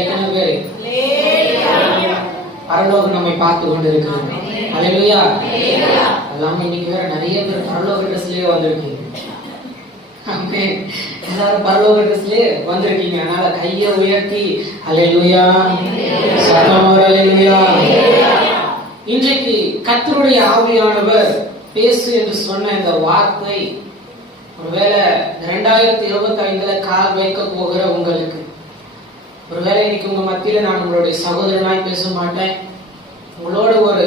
எத்தனை பேரு பரலோகம் நம்மை பார்த்து கொண்டு இருக்கிறது? அல்லேலூயா. எல்லாமே இன்னைக்கு வேற நிறைய பேர் பரலோக ட்ரெஸ்லயே வந்திருக்கீங்க. எல்லாரும் பரலோக ட்ரெஸ்லயே வந்திருக்கீங்க. அதனால கையை உயர்த்தி அல்லேலூயா, சத்தமா அல்லேலூயா. இன்றைக்கு கர்த்தருடைய ஆவியானவர் பேசு என்று சொன்ன இந்த வார்த்தை ஒருவேளை 2025 கால் வைக்க போகிற உங்களுக்கு, ஒருவேளை இன்னைக்கு உங்க மத்தியில நான் உங்களுடைய சகோதரனாய் பேச மாட்டேன், உங்களோட ஒரு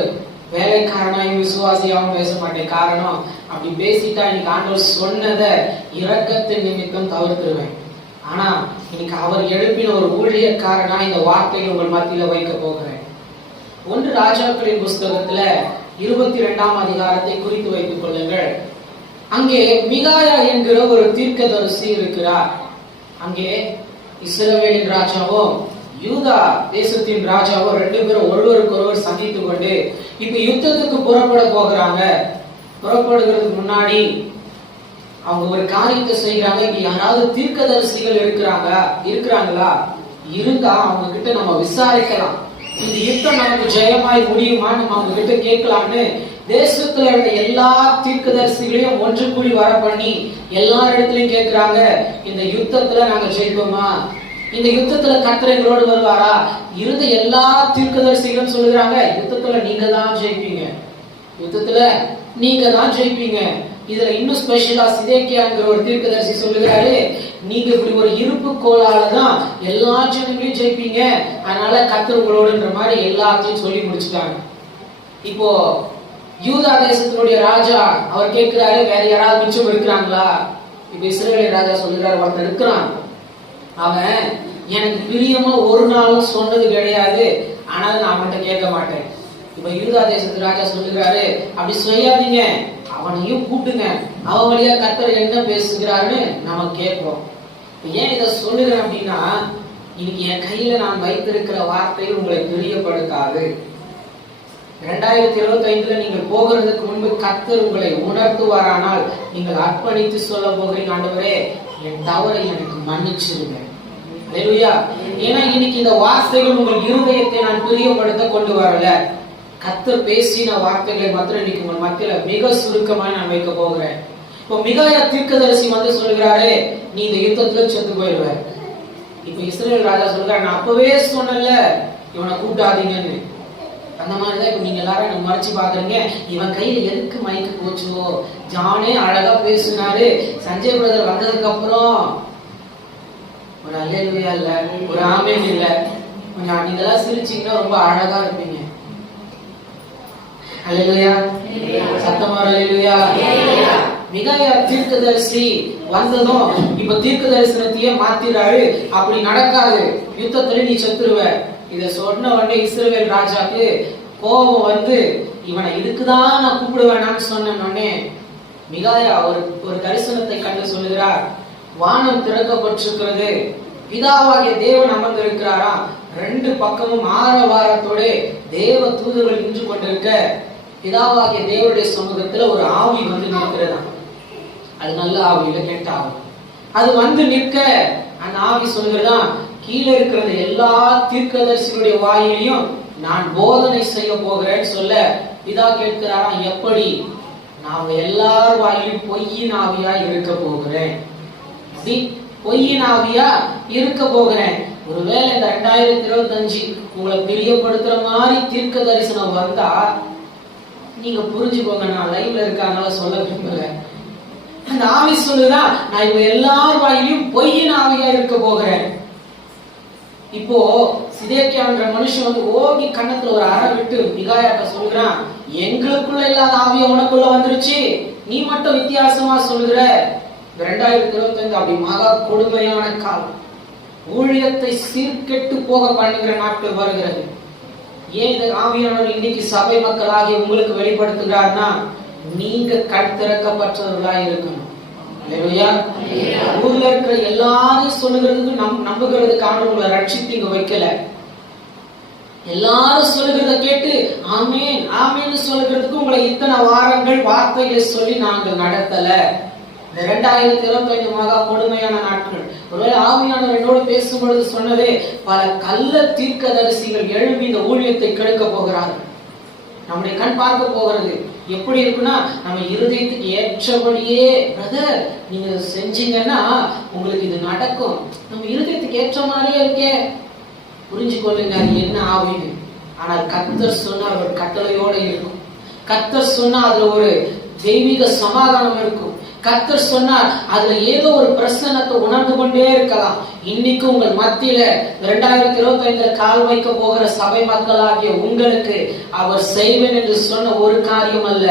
வேலைக்காரனாயும் விசுவாசியாவும் பேச மாட்டேன். காரணம், அப்படி பேசிட்டா இன்னைக்கு ஆண்டவர் சொன்னதை இரக்கத்தின் நிமித்தம் தவிர்த்துருவேன். ஆனா இன்னைக்கு அவர் எழுப்பின ஒரு ஊழியக்காரனா இந்த வார்த்தையை உங்கள் மத்தியில வைக்க போகிறேன். 1 ராஜாக்களின் புஸ்தகத்துல 22ஆம் அதிகாரத்தை குறித்து வைத்துக் கொள்ளுங்கள். அங்கே மிகாயா என்கிற ஒரு தீர்க்கதரிசி இருக்கிறார். அங்கே இஸ்ரவேலின் ராஜாவும் யூதா தேசத்தின் ராஜாவும் 2 பேரும் ஒருவருக்கு ஒருவர் சந்தித்துக் கொண்டு இப்ப யுத்தத்துக்கு புறப்பட போகிறாங்க. புறப்படுகிறதுக்கு முன்னாடி அவங்க ஒரு காரியத்தை செய்யறாங்க. இப்ப யாராவது தீர்க்கதரிசிகள் இருக்கிறாங்களா? இருந்தா அவங்க கிட்ட நம்ம விசாரிக்கலாம். இந்த யுத்தம் நமக்கு ஜெயமாய் முடியுமா நம்ம அவங்க கிட்ட கேட்கலாம்னு தேசத்துல இருந்த எல்லா தீர்க்கதரிசிகளையும் ஒன்று கூடி வர பண்ணி எல்லா இடத்துலயும் கேட்கிறாங்க, இந்த யுத்தத்துல நாங்க ஜெயிப்போமா? இந்த யுத்தத்துல கர்த்தர் எங்களோடு வருவாரா? இருந்த எல்லா தீர்க்கதரிசிகளும் சொல்லுறாங்க, யுத்தத்துல நீங்க தான் ஜெயிப்பீங்க, யுத்தத்துல நீங்க தான் ஜெயிப்பீங்க. இதுல இன்னும் ஸ்பெஷலா சிதேக்கியாங்கிற ஒரு தீர்க்கதரிசி சொல்லுகிறாரு, நீங்க இப்படி ஒரு இருப்பு கோளாலதான் எல்லா ஜனங்களையும் ஜெயிப்பீங்க, அதனால கர்த்தர் உங்களோடுன்ற மாதிரி எல்லாத்தையும் சொல்லி முடிச்சுட்டாங்க. இப்போ யூதா தேசத்தினுடைய ராஜா அவர் கேட்கிறாரு, வேற யாராவது மிச்சம் இருக்கிறாங்களா? இப்ப இஸ்ரவேல் ராஜா சொல்லுறாரு, ஒருத்தர் இருக்கிறான், அவன் எனக்கு பிரியமா ஒரு நாளும் சொன்னது கிடையாது, ஆனாலும் நான் அவன்கிட்ட கேட்க மாட்டேன். இப்ப யூதா தேசத்து ராஜா சொல்லுகிறாரு, அப்படி செய்யாதீங்க, அவனையும் கூட்டுங்க, அவன் வழியா கர்த்தர் என்ன பேசுகிறாருன்னு நம்ம கேட்போம். ஏன் இதை சொல்லுகிறேன் அப்படின்னா, இன்னைக்கு என் கையில நான் வைத்திருக்கிற வார்த்தைகள் உங்களை பிரியப்படுத்தாது. 2025 நீங்கள் போகிறதுக்கு முன்பு கர்த்தர் உங்களை உணர்த்துவாரானால் நீங்கள் அர்ப்பணித்து சொல்ல போகிறீங்க, ஆண்டவரே என் தவறை எனக்கு மன்னிச்சிருங்க. அல்லேலூயா. ஏன்னா இன்னைக்கு இந்த வார்த்தைகள் உங்கள் இருதயத்தை நான் பிரியப்படுத்த கொண்டு வரல, கர்த்தர் பேசின வார்த்தைகளை மாத்திரம் இன்னைக்கு உங்கள் மத்தியில மிக சுருக்கமா நான் வைக்க போகிறேன். இப்போ மிகாயா தீர்க்கதரிசி வந்து சொல்லுகிறாரு, நீ இந்த யுத்தத்துல செத்து போயிடுவ. இப்ப இஸ்ரவேல் ராஜா சொல்றாரு, நான் அப்பவே சொன்னல இவனை கூட்டாதீங்கன்னு. அந்த மாதிரிதான் இப்ப நீங்க எல்லாரும் என்ன மறைச்சு பாக்குறீங்க, இவன் கையில எதுக்கு மைக்கு போச்சோ, ஜானே அழகா பேசினாரு, சஞ்சய் பிரதர் வந்ததுக்கு அப்புறம் ஒரு அல்லேலூயா இல்ல, ஒரு ஆமென் இல்ல, கொஞ்சம் இதெல்லாம் சிரிச்சீங்கன்னா ரொம்ப அழகா இருப்பீங்க. அல்லேலூயா, சத்தமா அல்லேலூயா. மிகாயா தீர்க்கதரிசி வந்ததும் இப்ப தீர்க்க தரிசனத்தையே மாத்திராரு, அப்படி நடக்காது, யுத்தத்துல நீ செத்துருவ. இத சொன்ன உடனே இஸ்ரவேல் ராஜாக்கு கோபம் வந்து, இவனை இதுக்குதான் நான் கூப்பிடுவேனான்னு சொன்ன உடனே மிகாயா ஒரு தரிசனத்தை கண்டு சொல்லுகிறார், வானம் திறக்கப்பட்டிருக்கிறது, பிதாவாகிய தேவன் அமர்ந்திருக்கிறாரா, 2 பக்கமும் ஆரவாரத்தோட தேவ தூதர்கள் நின்று கொண்டிருக்க, பிதாவாகிய தேவனுடைய சமூகத்துல ஒரு ஆவி வந்து நிற்கிறதா. அது நல்ல ஆவி இல்ல, கெட்ட ஆவி. அது வந்து நிற்க அந்த ஆவி சொல்லுகிறதா, கீழே இருக்கிற எல்லா தீர்க்கதரிசிகளுடைய வாயிலையும் நான் போதனை செய்ய போகிறேன்னு சொல்ல, பிதா கேட்கிறாரா, எப்படி? நான் எல்லார் வாயிலும் பொய்யின் ஆவியா இருக்க போகிறேன், பொய்யின் ஆவியா இருக்க போகிறேன். ஒருவேளை இந்த 2025 உங்களை பிரியப்படுத்துற மாதிரி தீர்க்க தரிசனம் வந்தா நீங்க புரிஞ்சுக்கோங்க, நான் லைவ்ல இருக்காங்க சொல்ல விரும்பல. அந்த ஆவி சொல்லுதா, நான் இவங்க எல்லார் வாயிலும் பொய்யின் ஆவியா இருக்க போகிறேன். இப்போ சிதேக்கியான்ற மனுஷன் வந்து ஓகி கண்ணத்துல ஒரு அறை விட்டு மிகாயாட்ட சொல்கிறான், எங்களுக்குள்ள இல்லாத ஆவிய உனக்குள்ள வந்துருச்சு, நீ மட்டும் வித்தியாசமா சொல்லுகிற. 2025 அப்படி மகா கொடுமையான காலம், ஊழியத்தை சீர்கெட்டு போக பண்ணுகிற நாட்கள் வருகிறது. ஏன் இந்த ஆவியானவர் இன்னைக்கு சபை மக்களாகி உங்களுக்கு வெளிப்படுத்துகிறார்னா, நீங்க கண் திறக்கப்பட்டவர்களாய் இருக்கணும். அல்லேலூயா. ஊர்ல இருக்கிற எல்லாரும் சொல்லுகிறதுக்கு நம்புகிறதுக்கான உங்களை ரட்சித்து இங்க வைக்கல. எல்லாரும் சொல்லுகிறத கேட்டு ஆமேன் ஆமேன்னு சொல்லுகிறதுக்கு உங்களை இத்தனை வாரங்கள் வார்த்தைகளை சொல்லி நாங்கள் நடத்தல. இந்த 2025 மகா கொடுமையான நாட்கள். ஒருவேளை ஆவியானவர் என்னோடு பேசும் பொழுது சொன்னதே, பல கள்ள தீர்க்கதரிசிகள் எழுப்பி இந்த ஊழியத்தை கெடுக்க போகிறார்கள். நம்முடைய கண் பார்க்க போகிறது. எப்படி இருக்குன்னா, நம்ம இருதயத்துக்கு ஏற்றபடியே பிரதர் நீங்க செஞ்சீங்கன்னா உங்களுக்கு இது நடக்கும். நம்ம இருதயத்துக்கு ஏற்ற மாதிரியே இருக்கே, புரிஞ்சு கொள்ளுங்க அது என்ன ஆவின்னு. ஆனால் கர்த்தர் சொன்னா ஒரு கட்டளையோட இருக்கும். கர்த்தர் சொன்னா அதுல ஒரு தெய்வீக சமாதானம் இருக்கும். கர்த்தர் சொன்னார் அதுல ஏதோ ஒரு பிரசன்னத்தை உணர்ந்து கொண்டே இருக்கலாம். இன்னைக்கு உங்கள் மத்தியில 2025 கால் வைக்க போகிற சபை மக்களாகிய உங்களுக்கு அவர் செய்வேன் என்று சொன்ன ஒரு காரியம் அல்ல,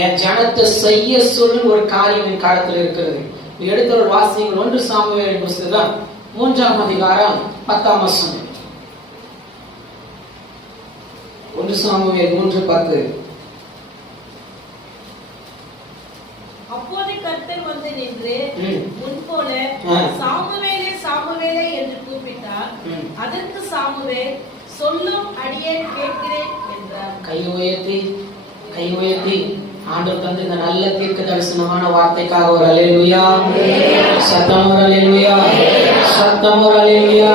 என் ஜனத்தை செய்ய சொல்லும் ஒரு காரியம் என் காலத்தில் இருக்கிறது. எடுத்த ஒரு வாசியங்கள் 1 சாமுவேல் புத்தகம் 3ஆம் அதிகாரம் 10ஆம் வசனம். 1 சாமுவேல் 3:10. அப்போது கர்த்தர் வந்து நின்று முன்போல சாமுவேலே சாமுவேலே என்று கூப்பிட்டார். அதற்கு சாமுவேல் சொல்லும் அடியேன் கேட்கிறேன் என்றார். கை உயர்த்தி ஆண்டவர் தந்த இந்த நல்ல தீர்க்க தரிசனமான வார்த்தைக்காக ஒரு அல்லேலூயா, சத்தம் ஒரு அல்லேலூயா, சத்தம் ஒரு அல்லேலூயா.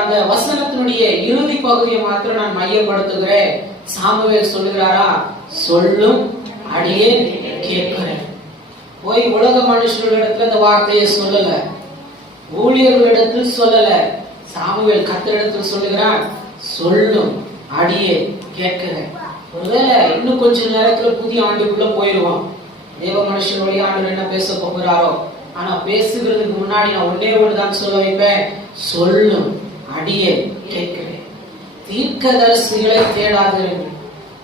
அந்த வசனத்தினுடைய இறுதி பகுதியை மாத்திரம் நான் மையப்படுத்துகிறேன். சாமுவேல் சொல்லுகிறாரா, சொல்லும் அடியேன் கேட்கிறேன். போய் உலக மனுஷர்களிடத்துல இந்த வார்த்தையை சொல்லல, ஊழியர்களிடத்தில் சொல்லல. சாமுவேல் கர்த்தரிடத்தில் சொல்லுகிறான், சொல்லும் அடியே கேட்கிறேன். ஒருவேளை இன்னும் கொஞ்ச நேரத்துல புதிய ஆண்டுக்குள்ள போயிடுவோம். தேவ மனுஷன் வழியா ஆண்டு என்ன பேச போகிறாரோ, ஆனா பேசுகிறதுக்கு முன்னாடி நான் ஒன்னே ஒண்ணுதான் சொல்ல வைப்பேன், சொல்லும் அடியே கேட்கிறேன். தீர்க்கதரிசிகளை தேடாதிருங்கள்,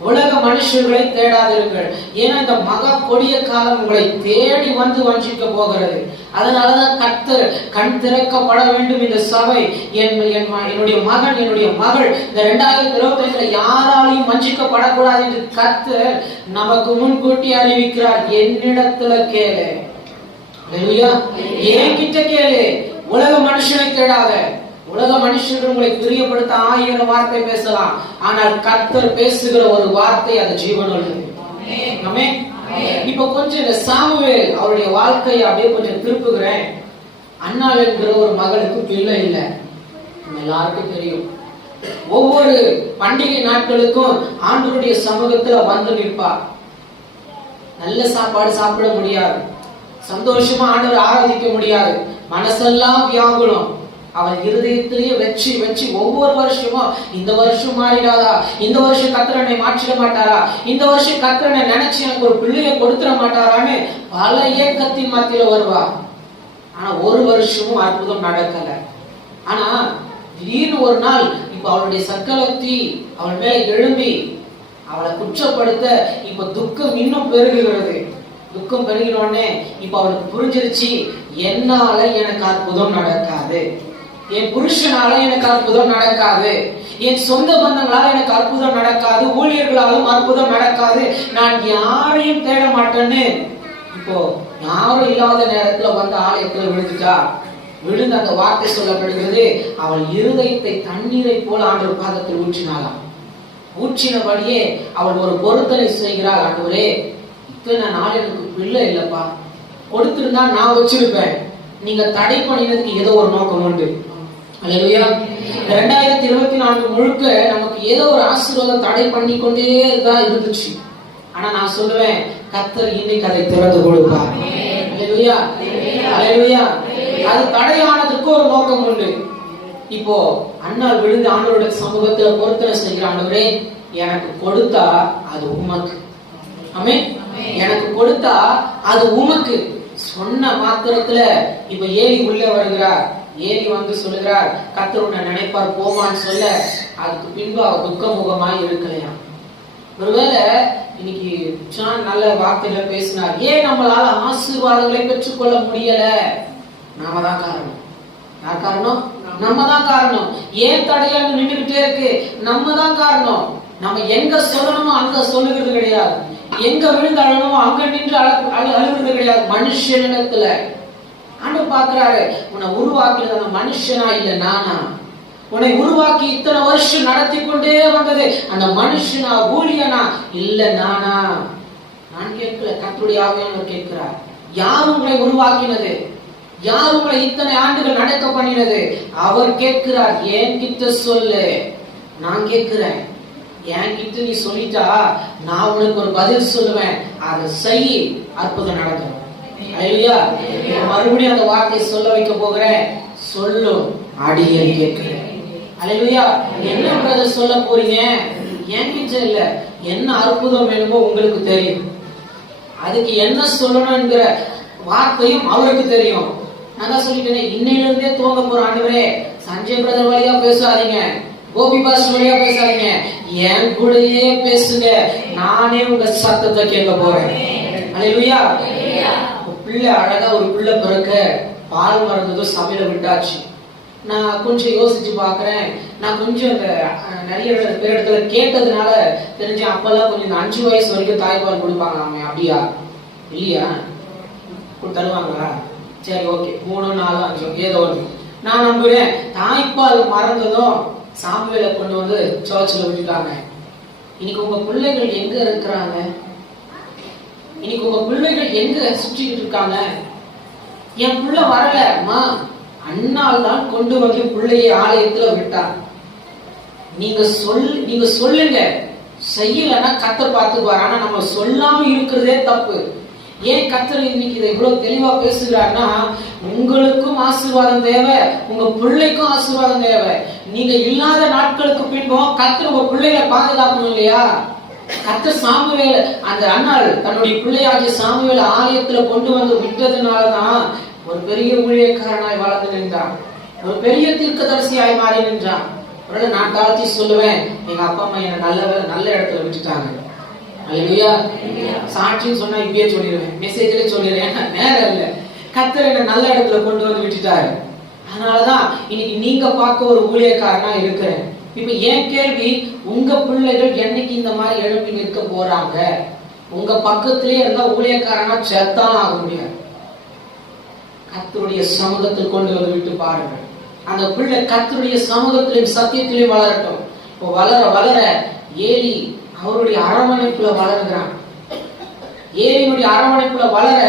உலக மனுஷர்களை தேடாதிருங்கள். ஏன்னா இந்த மகா கொடிய காலம் உங்களை தேடி வந்து வஞ்சிக்க போகிறது. அதனாலதான் கர்த்தர் கண் திறக்கப்பட வேண்டும். இந்த சபை என்னுடைய மகன் என்னுடைய மகள் இந்த 2025 யாராலையும் வஞ்சிக்கப்படக்கூடாது என்று கர்த்தர் நமக்கு முன்கூட்டி அறிவிக்கிறார். என்னிடத்துல கேளு, என்கிட்ட கேளு. உலக மனுஷனை தேடாத. உலக மனுஷர்கள் உங்களை பிரியப்படுத்த 1000 வார்த்தை பேசலாம், ஆனால் கர்த்தர் பேசுகிற ஒரு வார்த்தை அது ஜீவனுள்ளது. ஆமென். இப்ப கொஞ்சம் இந்த சாமுவேல் அவருடைய வாழ்க்கையை அப்படியே கொஞ்சம் திருப்புகிறேன். அன்னாள் என்கிற ஒரு மகளுக்கு பிள்ளை இல்லை, எல்லாருக்கும் தெரியும். ஒவ்வொரு பண்டிகை நாட்களுக்கும் ஆண்டவருடைய சமூகத்துல வந்து நிற்பார். நல்ல சாப்பாடு சாப்பிட முடியாது, சந்தோஷமா ஆண்டவரை ஆராதிக்க முடியாது, மனசெல்லாம் வியாகுலம். அவன் இருதயத்திலேயே வச்சு ஒவ்வொரு வருஷமும் இந்த வருஷம் மாறிடாதா, இந்த வருஷம் கர்த்தரை மாற்றிட மாட்டாரா, இந்த வருஷம் கர்த்தரை நினைச்சு எனக்கு ஒரு பிள்ளைய கொடுத்துட மாட்டாரான்னு பல ஏக்கத்தின் மத்தியில வருவா. ஆனா ஒரு வருஷமும் அற்புதம் நடக்கல. ஆனா திடீர்னு ஒரு நாள் இப்ப அவளுடைய சக்கலத்தி அவள் மேல எழும்பி அவளை குற்றப்படுத்த இப்ப துக்கம் இன்னும் பெருகுகிறது. துக்கம் பெருகினோடனே இப்ப அவளுக்கு புரிஞ்சிருச்சு, என்னால எனக்கு அற்புதம் நடக்காது, என் புருஷனால எனக்கு அற்புதம் நடக்காது, என் சொந்த பந்தங்களால எனக்கு அற்புதம் நடக்காது, ஊழியர்களாலும் அற்புதம் நடக்காது, நான் யாரையும் தேட மாட்டேன்னு இப்போ யாரும் இல்லாத நேரத்துல வந்து ஆலயத்துல விழுந்து அந்த வார்த்தை சொல்லப்படுகிறது. அவள் இருதயத்தை தண்ணீரை போல ஆண்டவர் பாதத்தில் ஊற்றினாளாம். ஊற்றினபடியே அவள் ஒரு பொருத்தனை செய்கிறாள். ஆண்டவரே, இத்தனை நாள் எனக்கு பிள்ளை இல்லப்பா, கொடுத்திருந்தா நான் வச்சிருப்பேன், நீங்க தடை பண்ணினதுக்கு ஏதோ ஒரு நோக்கம் உண்டு. அல்லேலூயா. 2024 முழுக்க நமக்கு ஏதோ ஒரு ஆசீர்வாதம் தடை பண்ணி கொண்டே தான் இருந்துச்சு. ஆனா நான் சொல்லுவேன், கர்த்தர் இன்னைக்கு அதை திறந்து கொடுப்பார். அல்லேலூயா, அல்லேலூயா. அது தடையானதுக்கு ஒரு நோக்கம் உண்டு. இப்போ அன்னாள் விழுந்து ஆண்டவருடைய சமூகத்துல பொருத்தனை செய்கிற, ஆண்டவரே எனக்கு கொடுத்தா அது உமக்கு, ஆமென், எனக்கு கொடுத்தா அது உமக்கு சொன்ன மாத்திரத்துல இப்ப ஏலி உள்ள வருகிறார். ஏலி வந்து சொல்லுகிறார், கர்த்தர் உன்னை நினைப்பார் போமான்னு சொல்ல, அதுக்கு பின்பு அவ துக்கமுகமாய் இருக்கலையா. ஒருவேளை இன்னைக்கு நல்ல வார்த்தைகளை பேசினார், ஏன் நம்மளால ஆசீர்வாதங்களை பெற்றுக்கொள்ள முடியல? நாம தான் காரணம். யார் காரணம்? நம்ம தான் காரணம். ஏன் தடையாக நின்றுகிட்டே இருக்கு? நம்ம தான் காரணம். நம்ம எங்க சொல்லணுமோ அங்க சொல்லுகிறது கிடையாது, எங்க விழுந்து அழணுமோ அங்க நின்று அழுகிறது கிடையாது. மனுஷனிடத்துல ஆண்டவர் பாக்குறாரு, உன்னை உருவாக்கினது அந்த மனுஷனா இல்ல நானா? உன்னை உருவாக்கி இத்தனை வருஷம் நடத்தி கொண்டே வந்தது அந்த மனுஷனா ஊழியனா இல்ல நானா? நான் கேட்கல, கர்த்தருடைய ஆவியானவர் கேட்கிறார். யார் உங்களை உருவாக்கினது? யார் உங்களை இத்தனை ஆண்டுகள் நடக்க பண்ணினது? அவர் கேட்கிறார், என்கிட்ட சொல்லு. நான் கேட்கிறேன், என்கிட்ட நீ சொல்லிட்டா நான் உனக்கு ஒரு பதில் சொல்லுவேன். அதை செய், அற்புதம் நடக்கும். அல்லேலூயா. மறுபடியும் அந்த வார்த்தை சொல்ல வைக்க போகிறேன். சொல்லும் அடியேன் கேட்கிறேன். அல்லேலூயா. என்ன பிரதர் சொல்ல போறீங்க? என்கிட்ட இல்ல, என்ன அற்புதம் வேணுமோ உங்களுக்கு தெரியும். அதுக்கு என்ன சொல்லணும்ங்கிற வார்த்தையும் அவருக்கு தெரியும். நான் தான் சொல்லிட்டேன், இன்னையில இருந்தே துவங்க போற ஆண்டவரே, சஞ்சய் பிரதர் வழியா பேசாதீங்க, கோபி பாஸ் வழியா பேசாதீங்க, என் கூடயே பேசுங்க. நானே உங்க சத்தத்தை கேட்க போறேன். அல்லேலூயா. பிள்ளை அழகா ஒரு பிள்ளை பிறக்க பால் மறந்ததும் சமையல விட்டாச்சு. நான் கொஞ்சம் யோசிச்சு பாக்குறேன். நான் கொஞ்சம் இந்த நிறைய இடத்துல கேட்டதுனால தெரிஞ்சேன், அப்பெல்லாம் கொஞ்சம் இந்த 5 வயசு வரைக்கும் தாய்ப்பால் கொடுப்பாங்களாமே. அப்படியா? இல்லையா? தருவாங்களா? சரி, ஓகே, 3, 4, 5 ஏதோ ஒன்று. நான் நம்புறேன், தாய்ப்பால் மறந்ததும் சாமுவேலை கொண்டு வந்து சர்ச்சில் விட்டுட்டாங்க. இன்னைக்கு உங்க பிள்ளைகள் எங்க இருக்கிறாங்க? இன்னைக்கு உங்க பிள்ளைகள் எங்க சுற்றிட்டு இருக்காங்க? என் பிள்ளை வரலமா, அண்ணால் தான் கொண்டு வந்து பிள்ளையை ஆலயத்துல விட்டார். நீங்க சொல்லுங்க, செய்யலன்னா கர்த்தர் பார்த்துக்குவார். ஆனா நம்ம சொல்லாம இருக்கிறதே தப்பு. ஏன் கர்த்தர் இன்னைக்கு இதை இவ்வளவு தெளிவா பேசுகிறார்னா, உங்களுக்கும் ஆசீர்வாதம் தேவை, உங்க பிள்ளைக்கும் ஆசீர்வாதம் தேவை. நீங்க இல்லாத நாட்களுக்கு பின்பும் கர்த்தர் உங்க பிள்ளைகளை பாதுகாக்கணும் இல்லையா? கர்த்தர் சாமுவேல், அந்த அண்ணாள் தன்னுடைய பிள்ளையாகிய சாமுவேல் ஆலயத்துல கொண்டு வந்து விட்டதுனாலதான் ஒரு பெரிய ஊழியக்காரனாய் வளர்ந்து நின்றான், ஒரு பெரிய தீர்க்கதரிசியாய் மாறி நின்றான். நான் தாழ்த்தி சொல்லுவேன், எங்க அப்பா அம்மா என்ன நல்ல இடத்துல விட்டுட்டாங்க. அல்லேலூயா. சாட்சின்னு சொன்னா இப்பயே சொல்லிடுவேன், மெசேஜ்ல சொல்லிடுறேன், நேரம் இல்ல. கர்த்தர் என்ன நல்ல இடத்துல கொண்டு வந்து விட்டுட்டாரு. அதனாலதான் இன்னைக்கு நீங்க பார்க்க ஒரு ஊழியக்காரனா இருக்கிறேன். இப்ப என் கேள்வி, உங்க பிள்ளைகள் என்னைக்கு இந்த மாதிரி எழுப்பி நிற்க போறாங்க? உங்க பக்கத்திலே இருந்தா ஊழியக்காரனா செத்தான் ஆக முடியாது. கர்த்தருடைய சமூகத்தில் கொண்டு வந்து விட்டு பாருங்க. அந்த பிள்ளை கர்த்தருடைய சமூகத்திலும் சத்தியத்திலும் வளரட்டும். இப்போ வளர வளர ஏலி அவருடைய அரவணைப்புல வளர்கிறான். ஏலியினுடைய அரவணைப்புல வளர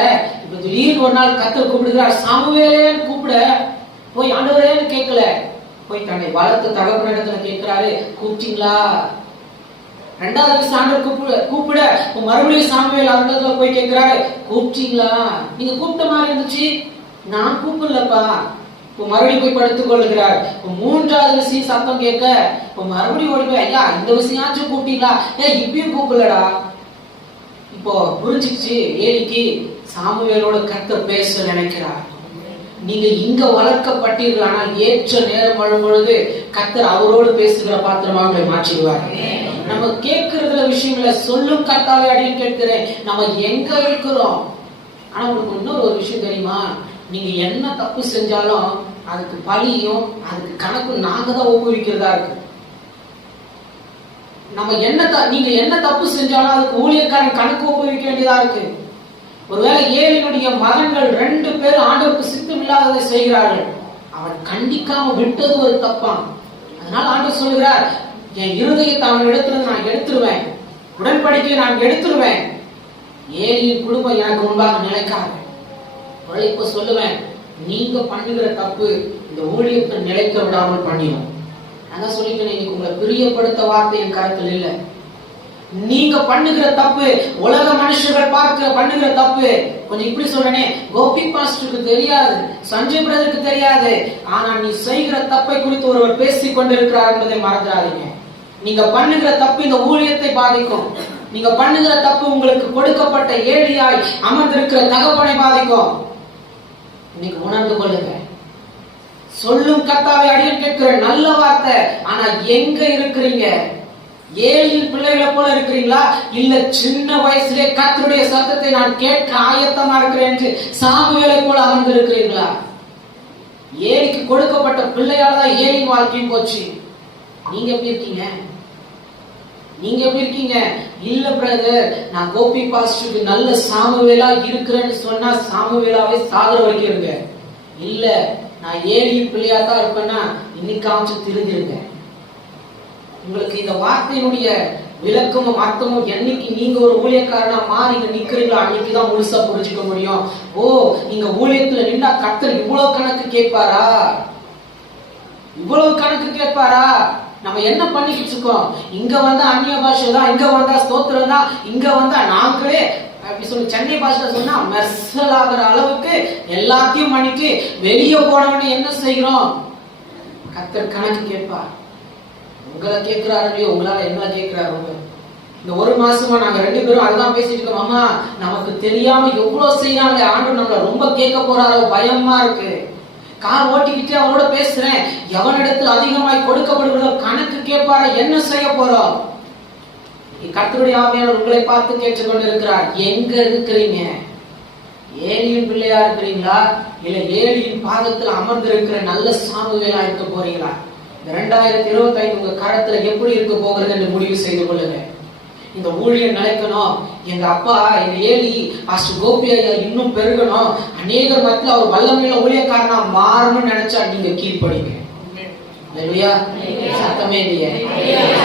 இப்ப திடீர்னு ஒரு நாள் கர்த்தர் கூப்பிடுகிறார், சாமுவேலேன்னு கூப்பிட போய் ஆண்டவரேன்னு கேட்கல, போய் தன்னை வளர்த்த தகப்பனிடத்துல கேட்கிறாரு, கூப்பிட்டீங்களா? 2வது ஆண்டவர் கூப்பிட மறுபடியும் சாமுவேல் அவரிடத்துல போய் கேட்கிறாரு, கூப்பிட்டீங்களா? நீங்க கூப்பிட்ட மாதிரி இருந்துச்சு, நான் கூப்பிடலப்பா. இப்போ மறுபடியும் போய் படுத்துக் கொள்ளுகிறார். 3வது சத்தம் கேட்க மறுபடியும் ஓடி போய், ஐயா இந்த விஷயமாச்சும் கூப்பிட்டீங்களா? இப்பயும் கூப்பிடலடா. இப்போ புரிஞ்சிச்சு ஏலிக்கு, சாமுவேலோட கர்த்தர் பேச நினைக்கிறார். நீங்க இங்க வளர்க்கப்பட்டீர்கள், ஆனால் ஏற்ற நேரம் வரும் பொழுது கர்த்தர் அவரோடு பேசுகிற பாத்திரமாக மாற்றிடுவார். நம்ம கேட்கறதுல விஷயங்கள சொல்லும் கர்த்தாவே அப்படின்னு கேட்கிறேன். நம்ம எங்க இருக்கிறோம்? ஆனா உங்களுக்கு இன்னொரு ஒரு விஷயம் தெரியுமா? நீங்க என்ன தப்பு செஞ்சாலும் அதுக்கு பழியும் அதுக்கு கணக்கு நாங்க தான் ஒப்புவிக்கிறதா இருக்கு. நீங்க என்ன தப்பு செஞ்சாலும் அதுக்கு ஊழியக்காரன் கணக்கு ஒப்புவிக்க வேண்டியதா இருக்கு. ஒருவேளை ஏலினுடைய மகன்கள் 2 பேர் ஆண்டவருக்கு சித்தம் இல்லாததை செய்கிறார்கள், அவன் கண்டிக்காம விட்டது ஒரு தப்பான். அதனால ஆண்டவர் சொல்லுகிறார், என் இருதயத்தை அவன் இடத்துல நான் எடுத்துருவேன், உடன்படிக்கையை நான் எடுத்துருவேன், ஏலியின் குடும்பம் எனக்கு முன்பாக நிலைக்காது. இப்ப சொல்லுவேன், நீங்க பண்ணுகிற தப்பு இந்த ஊழியத்தை நிலைக்க விடாமல் பண்ணிடும். நான் சொல்லிட்டேன், இன்னைக்கு உங்களை பிரியப்படுத்த வார்த்தை என் கருத்தில் இல்லை. நீங்க பண்ணுகிற தப்பு உலக மனுஷர்கள் பார்க்க பண்ணுகிற தப்பு. கொஞ்சம் இப்படி சொல்றேனே, கோபி பாஸ்டருக்கு தெரியாது, சஞ்சய் பிரதருக்கு தெரியாது, ஆனா நீ செய்கிற தப்பை குறித்து ஒருவர் பேசிக் கொண்டிருக்கிறார் என்பதை மறந்துடாதீங்க. நீங்க பண்ணுகிற தப்பு இந்த ஊழியத்தை பாதிக்கும். நீங்க பண்ணுகிற தப்பு உங்களுக்கு கொடுக்கப்பட்ட ஏழியாய் அமர்ந்திருக்கிற தகப்பனை பாதிக்கும். இன்னைக்கு உணர்ந்து கொள்ளுங்க. சொல்லும் கர்த்தாவே அடியேன் கேட்கிற நல்ல வார்த்தை. ஆனா எங்க இருக்கிறீங்க? ஏலியின் பிள்ளைகளை போல இருக்கிறீங்களா? இல்ல சின்ன வயசுலே கர்த்தருடைய சத்தத்தை நான் கேட்க ஆயத்தமா இருக்கிறேன் என்று சாமுவேலை போல அமர்ந்து இருக்கிறீங்களா? ஏலிக்கு கொடுக்கப்பட்ட பிள்ளையாலதான் ஏலியின் வாழ்க்கையும் போச்சு. நீங்க எப்படி இருக்கீங்க? நீங்க எப்படி இருக்கீங்க? இல்ல பிரதர், நான் கோபி பாஸ்டருக்கு நல்ல சாமுவேலா இருக்கிறேன்னு சொன்னா சாமுவேலாவே சாகர வரைக்கும் இருங்க. இல்ல நான் ஏலியின் பிள்ளையா தான் இருப்பேன்னா இன்னைக்காச்சும் திருந்திருங்க. உங்களுக்கு இந்த வார்த்தையினுடைய விளக்கமும் அர்த்தமும் என்னைக்கு நீங்க ஒரு ஊழியக்காரனா மாறி நிக்கிறீங்களோ அன்னைக்குதான் முழுசா புரிஞ்சுக்க முடியும். ஓ, நீங்க ஊழியத்துல நின்றா கர்த்தர் இவ்வளவு கணக்கு கேட்பாரா, இவ்வளவு கணக்கு கேட்பாரா? நம்ம என்ன பண்ணிக்கிட்டு இருக்கோம்? இங்க வந்தா அந்நிய பாஷை தான், இங்க வந்தா ஸ்தோத்திரம் தான், இங்க வந்தா நாங்களே அப்படி சொல்லி சென்னை பாஷையில சொன்னா மெர்சல் ஆகிற அளவுக்கு எல்லாத்தையும் பண்ணிட்டு வெளியே போனவனே என்ன செய்கிறோம்? கர்த்தர் கணக்கு கேட்பார். உங்களை கேட்கிறாரு, உங்களால என்ன கேட்கிறாரு? இந்த ஒரு மாசமா நாங்க 2 பேரும் அதுதான் பேசிட்டு இருக்கோம். அம்மா, நமக்கு தெரியாம எவ்வளவு செய்யறாங்க, ஆண்டவர் நம்மள ரொம்ப கேட்க போறாரோ பயமா இருக்கு. கார் ஓட்டிக்கிட்டே அவரோட பேசுறேன், எவனிடத்தில் அதிகமாய் கொடுக்கப்படுகிறதோ கணக்கு கேட்பார, என்ன செய்ய போறோம்? கர்த்தருடைய ஆவியானவர் உங்களை பார்த்து கேட்டுக்கொண்டு இருக்கிறார். எங்க இருக்கிறீங்க? ஏலியின் பிள்ளையா இருக்கிறீங்களா, இல்ல ஏலியின் பாதத்தில் அமர்ந்து இருக்கிற நல்ல சாமுவேலா இருக்க போறீங்களா? 2025 உங்க கரத்துல எப்படி இருக்க போகிறது என்று முடிவு செய்து கொள்ளுங்க. இந்த ஊழியம் நிலைக்கணும், எங்க அப்பா எங்க ஏலி பாஸ்டர் கோபி ஐயா இன்னும் பெருகணும், அநேகர் மத்தியில் அவர் வல்லமையில ஊழியக்காரனா மாறணும்னு நினைச்சா நீங்க கீழ்ப்படிங்க. அல்லேலூயா. சத்தமே இல்லையே,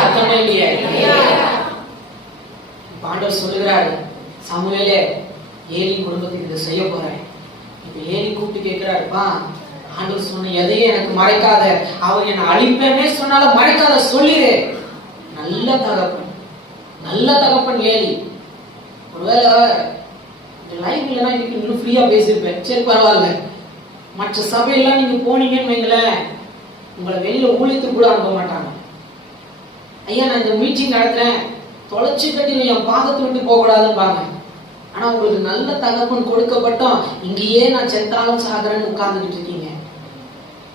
சத்தமே இல்லையே. ஆண்டவர் சொல்லுகிறாரு, சாமுவேலே, ஏலி குடும்பத்துக்கு இதை செய்ய போறேன். இப்ப ஏலி கூப்பிட்டு கேட்கிறாருப்பா, ஆண்டவர் சொன்ன எதையும் எனக்கு மறைக்காத, அவர் என்ன அழிப்பேனே சொன்னாலும் மறைக்காத சொல்லிடு. நல்ல தகப்பன், நல்ல தகப்பன் ஏலி. ஒருவேளை லைவ் இல்லைன்னா இன்னைக்கு இன்னும் ஃப்ரீயா பேசியிருப்பேன். சரி பரவாயில்ல. மற்ற சபையெல்லாம் நீங்க போனீங்கன்னு வைங்களேன், உங்களை வெளியில ஊழியத்துக்கு கூட அனுப்ப மாட்டாங்க. ஐயா, நான் இந்த மீட்டிங் நடத்துறேன், தொலைச்சி கட்டி என் பாதத்தை விட்டு போக கூடாதுன்னு. ஆனா உங்களுக்கு நல்ல தகப்பன் கொடுக்கப்பட்டோம், இங்கேயே நான் செத்தாலும் சாகரன்னு உட்கார்ந்துட்டு இருக்கீங்க.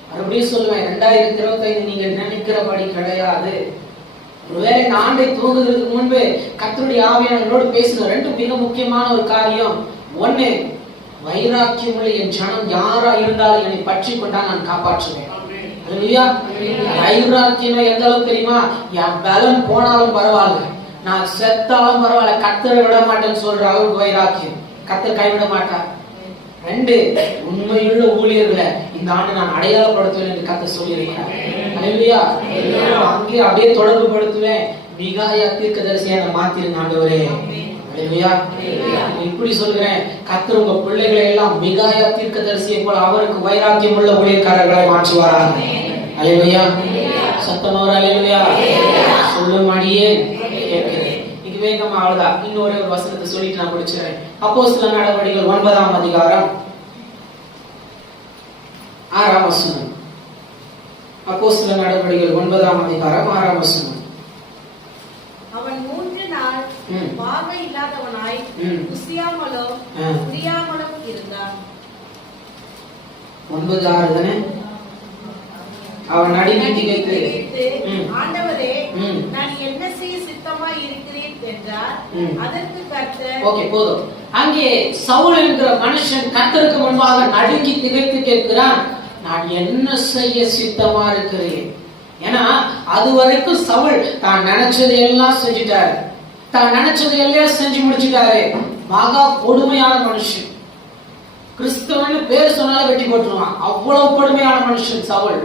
மறுபடியும் சொல்லுவேன், 2025 நீங்க நினைக்கிறபடி கிடையாது. ஒருவேளை இந்த ஆண்டை தூங்குறதுக்கு முன்பு கர்த்தருடைய ஆவியானவரோடு பேசுற 2 மிக முக்கியமான ஒரு காரியம். 1, வைராக்கியம் உள்ள என் ஜனம் யாரா இருந்தாலும் என்னை பற்றி கொண்டா நான் காப்பாற்றுவேன். அல்லேலூயா. வைராக்கியம் எந்த அளவுக்கு தெரியுமா? என் பலம் போனாலும் பரவாயில்ல, நான் செத்தாலும் பரவாயில்ல, கர்த்தரை விட மாட்டேன்னு சொல்ற அளவுக்கு வைராக்கியம். கர்த்தர் கைவிட மாட்டார். 2, உண்மையுள்ள ஊழியர்களை இந்த ஆண்டு நான் அடையாளப்படுத்துவேன் என்று கர்த்தர் சொல்லியிருக்கிறார். அல்லேலூயா. அங்கே அப்படியே தொடர்பு படுத்துவேன். மிகாயா தீர்க்கதரிசியா மாத்திருந்த ஆண்டவரே. அல்லேலூயா. இப்படி சொல்கிறேன், கர்த்தர் உங்க பிள்ளைகளை எல்லாம் மிகாயா தீர்க்கதரிசியை போல அவருக்கு வைராக்கியம் உள்ள ஊழியக்காரர்களை மாற்றுவாராக. அல்லேலூயா. சத்தமா ஒரு அல்லேலூயா சொல்லும் அடியே கேட்கிறேன். இது வேகமா அவ்வளவுதான். இன்னொரு ஒரு வசனத்தை சொல்லிட்டு நான் முடிச்சிடுறேன். அப்போஸ்தலர் நடவடிக்கைகள் 9ஆம் அதிகாரம் 6ஆம் வசனம். அப்போஸ்தலர் நடவடிக்கைகள் 9ஆம் அதிகாரம் 6ஆம் வசனம். அவன் 3 நாள் பார்வை இல்லாதவனாய் புசியாமலும் குடியாமலும் இருந்தான். 9:6 தானே? அவன் நடுங்கி திகைத்து, ஆண்டவரே, நான் என்ன செய்ய சித்தமாய் இருக்கிறேன் என்றார். அதற்கு கர்த்தர், ஓகே போதும். அங்கே சவுல் என்கிற மனுஷன் கர்த்தருக்கு முன்பாக நடுங்கி திகைத்து கேட்கிறான், நான் என்ன செய்ய சித்தமா இருக்கிறேன். ஏன்னா அது வரைக்கும் சவுல் தான் நினைச்சது எல்லாம் செஞ்சுட்டாரு, தான் நினைச்சது எல்லாம் செஞ்சு முடிச்சுட்டாரு. மகா கொடுமையான மனுஷன், கிறிஸ்தவன் பேர் சொன்னாலும் வெட்டி போட்டுருவான், அவ்வளவு கொடுமையான மனுஷன் சவுல்.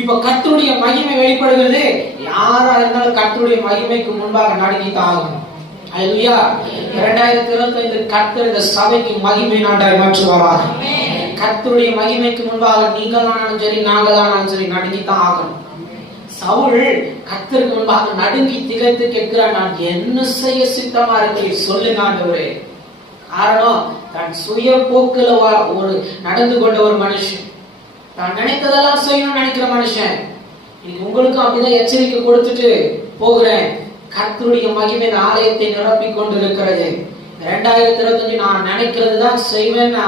இப்ப கர்த்தருடைய மகிமை வெளிப்படுகிறது. யாரா இருந்தாலும் கர்த்தருடைய மகிமைக்கு முன்பாக நடுங்கித்தான் ஆகணும். அல்லேலூயா. 2025 கர்த்தர் இந்த சபைக்கு மகிமை நாட்டாய் மாற்றுவாராக. கர்த்தருடைய மகிமைக்கு முன்பாக நீங்களானாலும் சரி நாங்களானாலும் சரி நடுங்கித்தான் ஆகணும். சவுல் கர்த்தருக்கு முன்பாக நடுங்கி திகைத்து கேட்கிறார், நான் என்ன செய்ய சித்தமா இருக்கேன் சொல்லுங்க ஆண்டவரே. காரணம், தன் சுய போக்குல ஒரு நடந்து கொண்ட ஒரு மனுஷன், தான் நினைத்ததெல்லாம் செய்யணும்னு நினைக்கிற மனுஷன். உங்களுக்கு அப்படிதான் எச்சரிக்கை கொடுத்துட்டு போகிறேன். கர்த்தருடைய மகிமை இந்த ஆலயத்தை நிரப்பிக் கொண்டிருக்கிறது. 2025 நான் நினைக்கிறது தான் செய்வேன்னா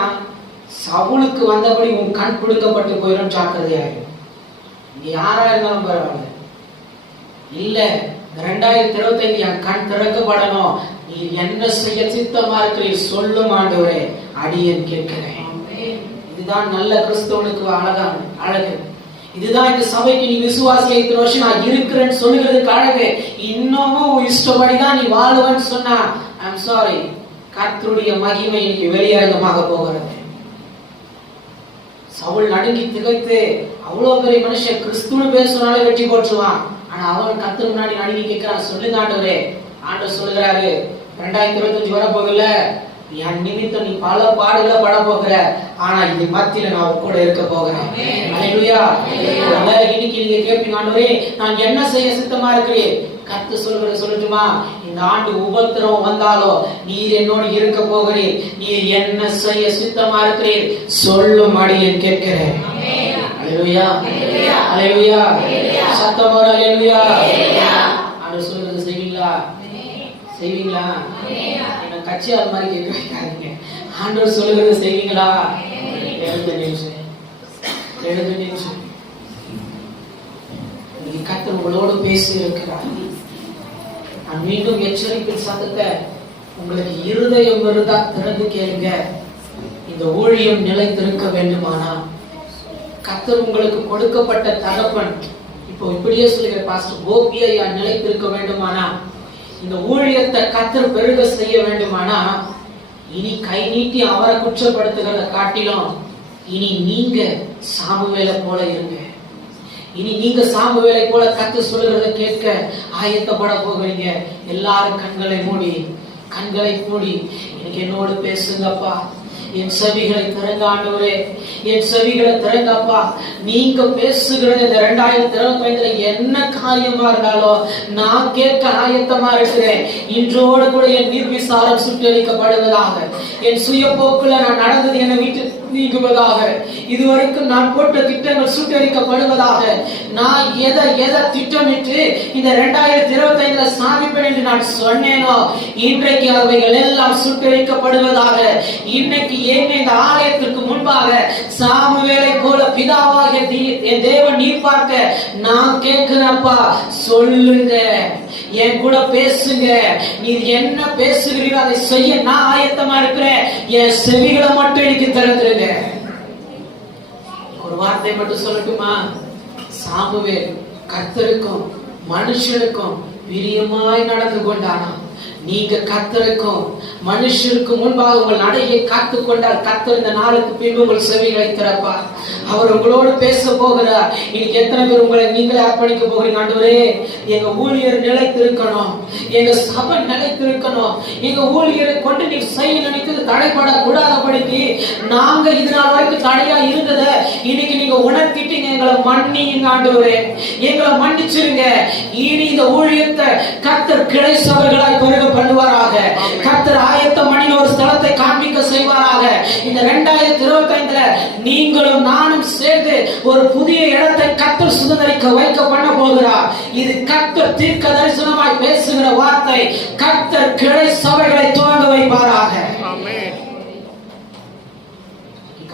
சவுலுக்கு வந்தபடி உன் கண் கொடுக்கப்பட்டு போயிடும். ஜாக்கிரதையாக. இங்க யாரா இருந்தாலும் பரவாயில்ல, இல்ல 2025 என் கண் திறக்கப்படணும், நீ என்ன செய்ய சித்தமா இருக்கிறீர் சொல்லும் ஆண்டவரே, அடியேன் கேட்கிறேன். இதுதான் நல்ல கிறிஸ்தவனுக்கு அழகு. இதுதான் இந்த சபைக்கு நீ விசுவாசி 5 வருஷம் நான் இருக்கிறேன்னு சொல்லுகிறதுக்கு அழகு. இன்னமும் இஷ்டப்படிதான் நீ வாழுவன்னு சொன்னா ஐம் சாரி, கர்த்தருடைய மகிமை இன்னைக்கு வெளியரங்கமாக போகிறது. சவுல் நடுங்கி திகைத்து, அவ்வளவு பெரிய மனுஷன் கிறிஸ்துவ பேர் சொன்னாலே வெட்டி போட்டுருவான். ஆனா அவன் கர்த்தர் முன்னாடி நடுங்கி கேட்கிறான், சொல்லுங்க ஆண்டவரே. ஆண்டவர் சொல்லுகிறாரு, 2025 வர போகல, என் நிமித்தம் நீ பல பாடுகளை பட போகிற, ஆனா இது மத்தியில நான் கூட இருக்க போகிறேன். அல்லேலூயா. இன்னைக்கு நீங்க கேட்பீங்க, ஆண்டவரே நான் என்ன செய்ய சித்தமா இருக்கிறேன்? கர்த்தர் சொல்லுகிற சொல்லட்டுமா, இந்த ஆண்டு உபத்திரம் வந்தாலோ நீர் என்னோடு இருக்க போகிறீர். நீர் என்ன செய்ய சித்தமா இருக்கிறீர் சொல்லும் அடியேன் கேட்கிறேன். அல்லேலூயா, அல்லேலூயா. சத்தம் வர அல்லேலூயா. ஆண்டவர் சொல்லுகிறது செய்வீங்களா? செய்வீங்களா? என்ன கட்சி அது மாதிரி கேட்க வைக்காதீங்க. ஆண்டவர் சொல்லுகிறது செய்வீங்களா? 2 நிமிஷம் கர்த்தர் உங்களோடு பேசி இருக்கிறார். நான் மீண்டும் எச்சரிப்பின் சத்தத்தை உங்களுக்கு இருதயம் வருதா திறந்து கேளுங்க. இந்த ஊழியம் நிலைத்திருக்க வேண்டுமானா, கர்த்தர் உங்களுக்கு கொடுக்கப்பட்ட தகப்பன் இப்போ இப்படியே சொல்லுகிற பாஸ்டர் கோபியா நிலைத்திருக்க வேண்டுமானா, இந்த ஊழியத்தை கர்த்தர் பெருக செய்ய வேண்டுமானா, இனி கை நீட்டி அவரை குற்றப்படுத்துகிறத காட்டிலும் இனி நீங்க சாமுவேலை போல இருங்க. இனி நீங்க சாமுவேலை போல கர்த்தர் சொல்லுகிறத கேட்க ஆயத்தப்பட போகிறீங்க. எல்லாரும் கண்களை மூடி இன்னைக்கு என்னோடு பேசுங்கப்பா. என் செவிகளை திறங்க ஆண்டவரே, என் செவிகளை திறங்கப்பா. நீங்க பேசுகிறது இந்த 2025 என்ன காரியமா இருந்தாலும் நான் கேட்க ஆயத்தமா இருக்கிறேன். இன்றோடு கூட என் நிர்விசாரம் சுட்டரிக்கப்படுவதாக, என் சுய போக்குல நான் நடந்தது என்னை வீட்டு நீங்குவதாக, இதுவரைக்கும் நான் போட்ட திட்டங்கள் சுட்டரிக்கப்படுவதாக. நான் எதை திட்டமிட்டு இந்த 2025 சாதிப்பேன் என்று நான் சொன்னேனோ இன்றைக்கு அவைகள் எல்லாம் சுட்டரிக்கப்படுவதாக. இன்னைக்கு என்ன இந்த ஆலயத்திற்கு முன்பாக சாமுவேலை போல பிதாவாக என் தேவன் நீர் பார்க்க நான் கேட்கிறப்பா, சொல்லுங்க, என் கூட பேசுங்க. நீர் என்ன பேசுகிறீரோ அதை செய்ய நான் ஆயத்தமா இருக்கிறேன். என் செவிகளை மட்டும் எனக்கு திறந்துருங்க. ஒரு வார்த்தை மட்டும் சொல்லட்டுமா? சாமுவேல் கர்த்தருக்கும் மனுஷனுக்கும் பிரியமாய் நடந்து கொண்டானா, நீங்க கர்த்தருக்கும் மனுஷருக்கும் முன்பாக உங்கள் நடையை காத்துக் கொண்டால் கர்த்தர் இந்த நாளுக்கு பின்பு உங்கள் செவிகளை திறப்பார். அவர் உங்களோடு பேச போகிறார். இன்னைக்கு எத்தனை பேர் உங்களை நீங்களே அர்ப்பணிக்க போகிறீங்க? ஆண்டவரே, எங்க ஊழியர் நிலைத்திருக்கணும், எங்க சபை நிலைத்திருக்கணும், எங்க ஊழியரை கொண்டு நீ செய்ய நினைத்தது தடைபடக்கூடாதபடிக்கு நாங்க இது நாள் வரைக்கும் தடையா இருந்தத இன்னைக்கு நீங்க உணர்த்திட்டீங்க. எங்களை மன்னிங்க ஆண்டவரே, எங்களை மன்னிச்சிருங்க. இனி இந்த ஊழியத்தை கர்த்தர் கிளை சபைகளாய் பெருக பண்ணுவாராக. கர்த்தர் ஆயத்தம் பண்ணி ஒரு ஸ்தலத்தை காண்பிக்க செய்வாராக. இந்த 2025 நீங்களும் நானும் சேர்ந்து ஒரு புதிய இடத்தை கர்த்தர் சுதந்திரிக்க வைக்க பண்ண போகிறார். இது கர்த்தர் தீர்க்க தரிசனமாய் பேசுகிற வார்த்தை. கர்த்தர் கிளை சபைகளை துவங்க வைப்பாராக.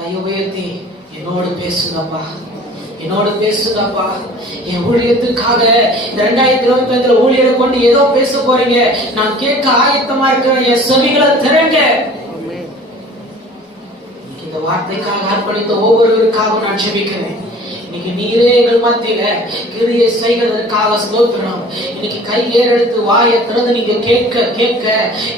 கை உயர்த்தி என்னோடு பேசுங்கப்பா, என்னோட பேசுங்கப்பா. என் ஊழியத்துக்காக 2025 ஊழியரை கொண்டு ஏதோ பேச போறீங்க, நான் கேட்க ஆயத்தமா இருக்கிறேன். என் செவிகளை திறங்க. இந்த வார்த்தைக்காக அர்ப்பணித்த ஒவ்வொருவருக்காக நான் ஜெபிக்கிறேன். இன்னைக்கு நீரே எங்கள் மத்தியில கிரியை செய்கிறதற்காக ஸ்தோத்திரம். இன்னைக்கு கை ஏறெடுத்து வாயை திறந்து நீங்க கேட்க கேட்க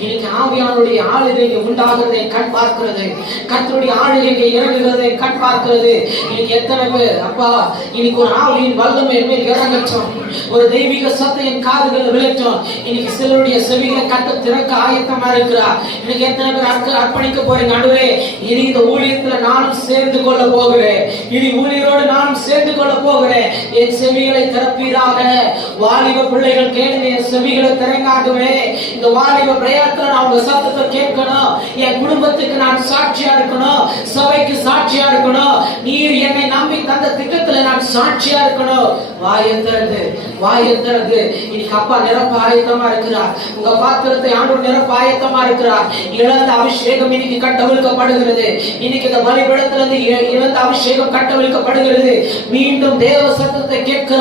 இன்னைக்கு ஆவியானுடைய ஆளுகை உண்டாகிறதை கண் பார்க்கிறது, கர்த்தருடைய ஆளுகை இறங்குகிறதை கண் பார்க்கிறது. இன்னைக்கு எத்தனை பேர் அப்பா இன்னைக்கு ஒரு ஆவியின் வல்லமை என் மேல் இறங்கட்டும், ஒரு தெய்வீக சத்தம் என் காதுகள் விளையட்டும். இன்னைக்கு சிலருடைய செவிகளை கர்த்தர் திறக்க ஆயத்தமா இருக்கிறார். இன்னைக்கு எத்தனை பேர் அர்ப்பணிக்க போறீங்க? ஆண்டவரே, இனி இந்த ஊழியத்துல நானும் சேர்ந்து கொள்ள போகிறேன், இனி ஊழியரோடு நானும் சேர்ந்து கொள்ள போகிறேன். என் செவிகளை திறப்பீராக. வாலிப பிள்ளைகள் கேளுங்க, என் செவிகளை திறங்காட்டுவே. இந்த வாலிப பிரயாத்துல நான் உங்க சத்தத்தை கேட்கணும். என் குடும்பத்துக்கு நான் சாட்சியா இருக்கணும், சபைக்கு சாட்சியா இருக்கணும். நீர் என்னை நம்பி தந்த திட்டத்துல நான் சாட்சியா இருக்கணும். வாயை திறந்து இன்னைக்கு அப்பா நிரப்ப ஆயத்தமா இருக்கிறார். உங்க பாத்திரத்தை ஆண்டவர் நிரப்ப ஆயத்தமா இருக்கிறார். இழந்த அபிஷேகம் இன்னைக்கு கட்டவிழ்க்கப்படுகிறது. இன்னைக்கு இந்த பலிபீடத்துல இருந்து இழந்த அபிஷேகம் கட்டவிழ்க்கப்படுகிறது. மீண்டும் தேவ சத்தத்தை கேட்கிற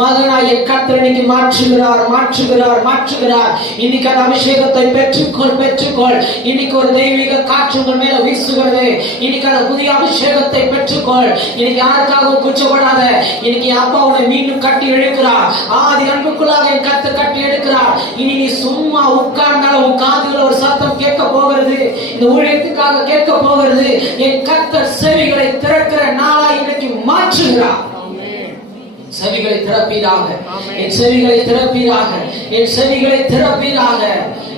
மகனாய் என் கர்த்தர் இன்னைக்கு மாற்றுகிறார். இன்னைக்கு அந்த அபிஷேகத்தை பெற்றுக்கொள். இன்னைக்கு ஒரு தெய்வீக காற்று உங்கள் மேல வீசுகிறது. இன்னைக்கு அந்த புதிய அபிஷேகத்தை பெற்றுக்கொள். இன்னைக்கு யாருக்காகவும் கூச்சப்படாத. இன்னைக்கு அப்பா உன்னை மீண்டும் கட்டி எழுக்கிறார். ஆதி அன்புக்குள்ளாக என் கர்த்தர் கட்டி எடுக்கிறார். இனி நீ சும்மா உட்கார்ந்தாலும் உன் காதுல ஒரு சத்தம் கேட்க போகிறது. இந்த ஊழியத்துக்காக கேட்க போகிறது. என் கர்த்தர் செவிகளை திறக்கிற நாளா இன்னைக்கு மாற்றுகிறார். செவிகளை திறப்பீராக, என் செவிகளை திறப்பீராக, என் செவிகளை திறப்பீராக.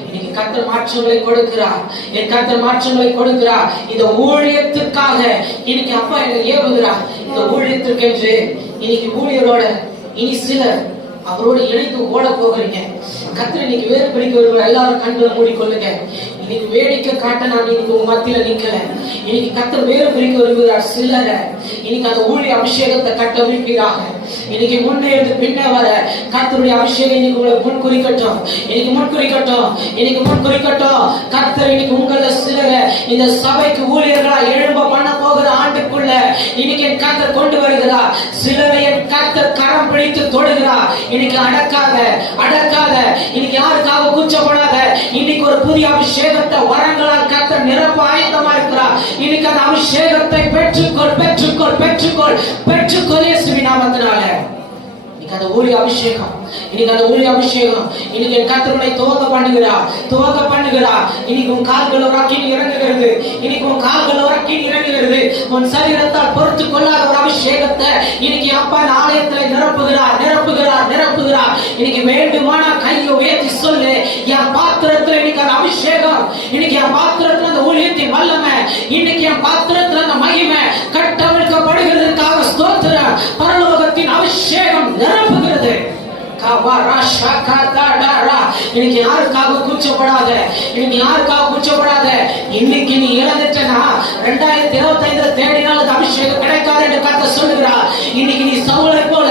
இன்னைக்கு கர்த்தர் மாற்றங்களை கொடுக்கிறார், என் கர்த்தர் மாற்றங்களை கொடுக்கிறார். இந்த ஊழியத்திற்காக இன்னைக்கு அப்பா என்னை ஏவுகிறார். இந்த ஊழியத்திற்கென்று இன்னைக்கு ஊழியரோட இனி சிலர் அவரோடு இணைந்து ஓட போகிறீங்க. கர்த்தர் இன்னைக்கு வேறு பிடிக்க எல்லாரும் கண்களை மூடிக்கொள்ளுங்க. இன்னைக்கு வேடிக்கை காட்ட நான் இன்னைக்கு உங்க மத்தியில நிக்கல. இன்னைக்கு கர்த்தர் வேறு பிரிக்க வருகிறார் சிலரை. இன்னைக்கு அந்த ஊழிய அபிஷேகத்தை கட்டமைப்பீராக. இன்னைக்கு முன்னே இருந்து பின்னே வர கர்த்தருடைய அபிஷேகம் இன்னைக்கு உங்களை முன் குறிக்கட்டும், இன்னைக்கு முன் குறிக்கட்டும், இன்னைக்கு முன் குறிக்கட்டும். கர்த்தர் இன்னைக்கு உங்களை சிலரை இந்த சபைக்கு ஊழியர்களா எழும்ப பண்ண போகிற ஆண்டுக்குள்ள இன்னைக்கு என் கர்த்தர் கொண்டு வருகிறார். சிலரை என் கர்த்தர் கரம் பிடித்து தொடுகிறார். இன்னைக்கு அடக்காத, அடக்காத, இன்னைக்கு யாருக்காக கூச்சப்படாத. இன்னைக்கு ஒரு புதிய அபிஷேகத்தை வரங்களால் கர்த்தர் நிரப்ப ஆயத்தமா இருக்கிறார். இன்னைக்கு அந்த அபிஷேகத்தை பெற்றுக்கொள், பெற்றுக்கொள், பெற்றுக்கொள், பெற்றுக்கொள் இயேசுவின் நாமத்தினால. இன்னைக்கு அந்த ஊழிய அபிஷேகம், இன்னைக்கு அந்த ஊழிய அபிஷேகம் இன்னைக்கு என் கர்த்தரை துவக்க பண்ணுகிறார், துவக்க பண்ணுகிறார். இன்னைக்கு உன் கால்கள் ஒரு அக்கினி இறங்குகிறது, இன்னைக்கு உன் கால்கள் ஒரு அக்கினி இறங்குகிறது. உன் சரீரத்தால் பொறுத்து கொள்ளாத ஒரு அபிஷேகத்தை இன்னைக்கு அப்பா ஆலயத்தில் நிரப்புகிறார், நிரப்புகிறார், நிரப்புகிறார். இன்னைக்கு வேண்டுமானா கையை உயர்த்தி சொல்லு, என் பாத்திரத்தில் இன்னைக்கு அந்த அபிஷேகம், இன்னைக்கு என் பாத்திரத்தில் அந்த ஊழியத்தின் வல்லமை, இன்னைக்கு என் பாத்திரத்தில் அந்த மகிமை கட்டவிழ்க்கப்படுகிறதுக்காக ஸ்தோத்திரம். பரலோகத்தின் அபிஷேகம் நிரப்புகிறது. இன்னைக்கு யாருக்காக கூச்சப்படாத, இன்னைக்கு யாருக்காக கூச்சப்படாத. இன்னைக்கு நீ இழந்துட்டனா 2025 தேடினால் அது அபிஷேகம் கிடைக்காது என்று கர்த்தர் சொல்லுகிறார். இன்னைக்கு நீ சவுலை போல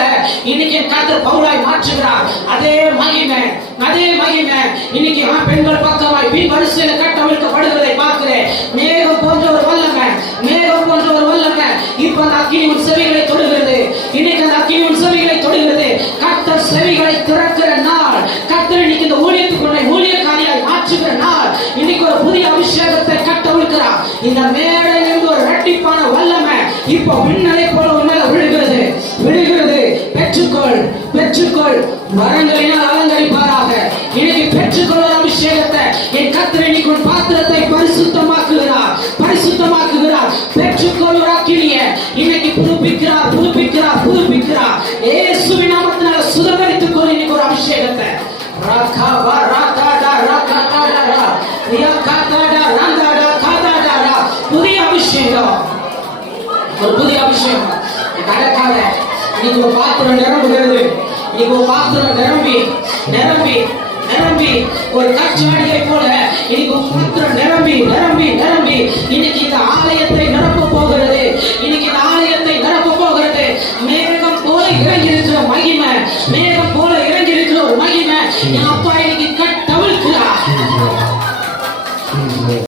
இன்னைக்கு கர்த்தர் பவுலாய் மாற்றுகிறார். அதே மகிமை, அதே மகிமை இன்னைக்கு பெண்கள் பக்கமாய் பின் வரிசையில் கட்டவிழ்க்கப்படுவதை பார்க்கிறேன். மேகம் போன்ற ஒரு வல்லமை, மேகம் போன்ற ஒரு வல்லமை இப்ப அந்த அக்கினி உன் செவிகளை தொடுகிறது. இன்னைக்கு அந்த அக்கினி உன் செவிகளை தொடுகிறது. கர்த்தர் செவிகளை திறக்கிற நாள், கர்த்தர் இன்னைக்கு இந்த ஊழியத்துக்குள்ளே ஊழியக்காரியாய் மாற்றுகிற நாள். இன்னைக்கு ஒரு புதிய அபிஷேகத்தை கட்டவிழ்க்கிறார். இந்த மேடையிலிருந்து ஒரு இரட்டிப்பான வல்லமை இப்ப மின்னலை போல உன்னால விழுகிறது, விழுகிறது. பெற்றுக்கொள், பெற்றுக்கொள். வரங்களினால் அலங்கரிப்பாராக. இன்னைக்கு பெற்றுக்கொள்ள அபிஷேகத்தை என் கர்த்தர் இன்னைக்கு உன் பாத்திரத்தை பரிசுத்தமாக்குகிறார், பரிசுத்தமாக்குகிறார். பெற்றுக்கொள் ஒரு அக்கினியை இன்னைக்கு புதுப்பிக்கிறார், புதுப்பிக்கிறார், புதுப்பிக்கிறார். இயேசுவின் நாமத்தினால சுதந்தரித்துக் கொள் இன்னைக்கு ஒரு அபிஷேகத்தை. புதிய அபிஷேகம், ஒரு புதிய அபிஷேகம் நடக்காத. இன்னைக்கு ஒரு பாத்திரம் நிரம்புகிறது, இன்னைக்கு ஒரு பாத்திரம் நிரம்பி நிரம்பி நிரம்பி ஒரு கச்சாடியை போல இன்னைக்கு ஒரு பாத்திரம் நிரம்பி நிரம்பி நிரம்பி இன்னைக்கு